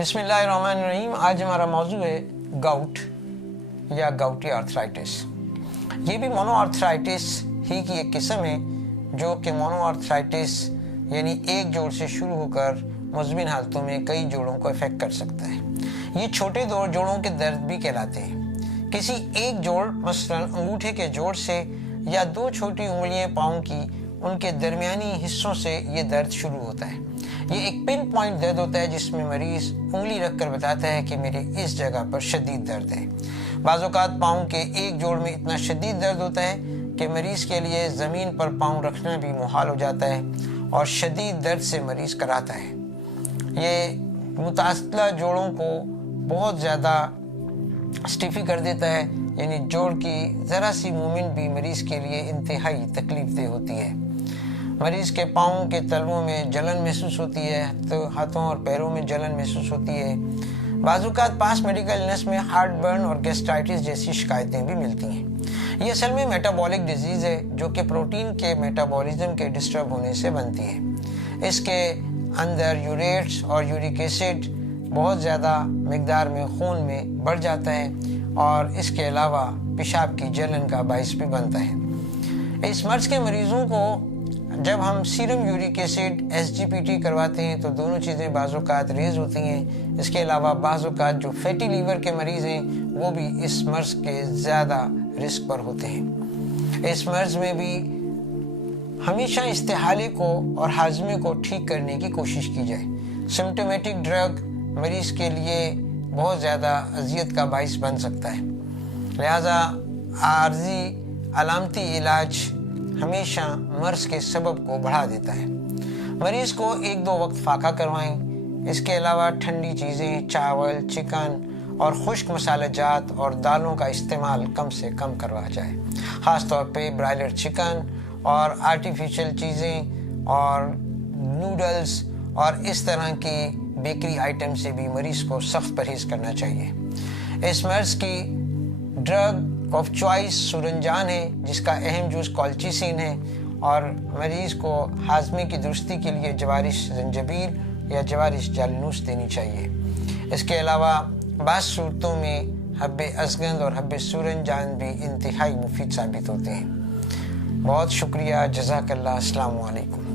بسم اللہ الرحمن الرحیم۔ آج ہمارا موضوع ہے گاؤٹ یا گاؤٹی آرتھرائٹس۔ یہ بھی مونو آرتھرائٹس ہی کی ایک قسم ہے جو کہ مونو آرتھرائٹس یعنی ایک جوڑ سے شروع ہو کر مزمن حالتوں میں کئی جوڑوں کو افیکٹ کر سکتا ہے۔ یہ چھوٹے جوڑوں کے درد بھی کہلاتے ہیں۔ کسی ایک جوڑ مثلاً انگوٹھے کے جوڑ سے یا دو چھوٹی انگلیاں پاؤں کی ان کے درمیانی حصوں سے یہ درد شروع ہوتا ہے۔ یہ ایک پن پوائنٹ درد ہوتا ہے جس میں مریض انگلی رکھ کر بتاتا ہے کہ میرے اس جگہ پر شدید درد ہے۔ بعض اوقات پاؤں کے ایک جوڑ میں اتنا شدید درد ہوتا ہے کہ مریض کے لیے زمین پر پاؤں رکھنا بھی محال ہو جاتا ہے اور شدید درد سے مریض کراتا ہے۔ یہ متعلقہ جوڑوں کو بہت زیادہ اسٹیفی کر دیتا ہے، یعنی جوڑ کی ذرا سی موومنٹ بھی مریض کے لیے انتہائی تکلیف دہ ہوتی ہے۔ مریض کے پاؤں کے تلووں میں جلن محسوس ہوتی ہے، تو ہاتھوں اور پیروں میں جلن محسوس ہوتی ہے۔ بعض اوقات پاس میڈیکل النس میں ہارٹ برن اور گیسٹرائٹس جیسی شکایتیں بھی ملتی ہیں۔ یہ اصل میں میٹابولک ڈیزیز ہے جو کہ پروٹین کے میٹابولزم کے ڈسٹرب ہونے سے بنتی ہے۔ اس کے اندر یوریٹس اور یورک ایسڈ بہت زیادہ مقدار میں خون میں بڑھ جاتا ہے اور اس کے علاوہ پیشاب کی جلن کا باعث بھی بنتا ہے۔ اس مرض کے مریضوں کو جب ہم سیرم یورک ایسڈ SGPT کرواتے ہیں تو دونوں چیزیں بعض اوقات ریز ہوتی ہیں۔ اس کے علاوہ بعض اوقات جو فیٹی لیور کے مریض ہیں وہ بھی اس مرض کے زیادہ رسک پر ہوتے ہیں۔ اس مرض میں بھی ہمیشہ استحالے کو اور ہاضمے کو ٹھیک کرنے کی کوشش کی جائے۔ سمپٹومیٹک ڈرگ مریض کے لیے بہت زیادہ اذیت کا باعث بن سکتا ہے، لہذا عارضی علامتی علاج ہمیشہ مرض کے سبب کو بڑھا دیتا ہے۔ مریض کو ایک دو وقت فاقہ کروائیں۔ اس کے علاوہ ٹھنڈی چیزیں، چاول، چکن اور خشک مسالہ جات اور دالوں کا استعمال کم سے کم کروا جائے، خاص طور پہ برائلر چکن اور آرٹیفیشل چیزیں اور نوڈلز اور اس طرح کی بیکری آئٹم سے بھی مریض کو سخت پرہیز کرنا چاہیے۔ اس مرض کی ڈرگ آف چوائس سورنجان ہے جس کا اہم جز کولچیسین ہے، اور مریض کو ہاضمے کی درستی کے لیے جوارش زنجبیل یا جوارش جالینوس دینی چاہیے۔ اس کے علاوہ بعض صورتوں میں حب اشگند اور حب سورنجان بھی انتہائی مفید ثابت ہوتے ہیں۔ بہت شکریہ، جزاک اللہ، السلام علیکم۔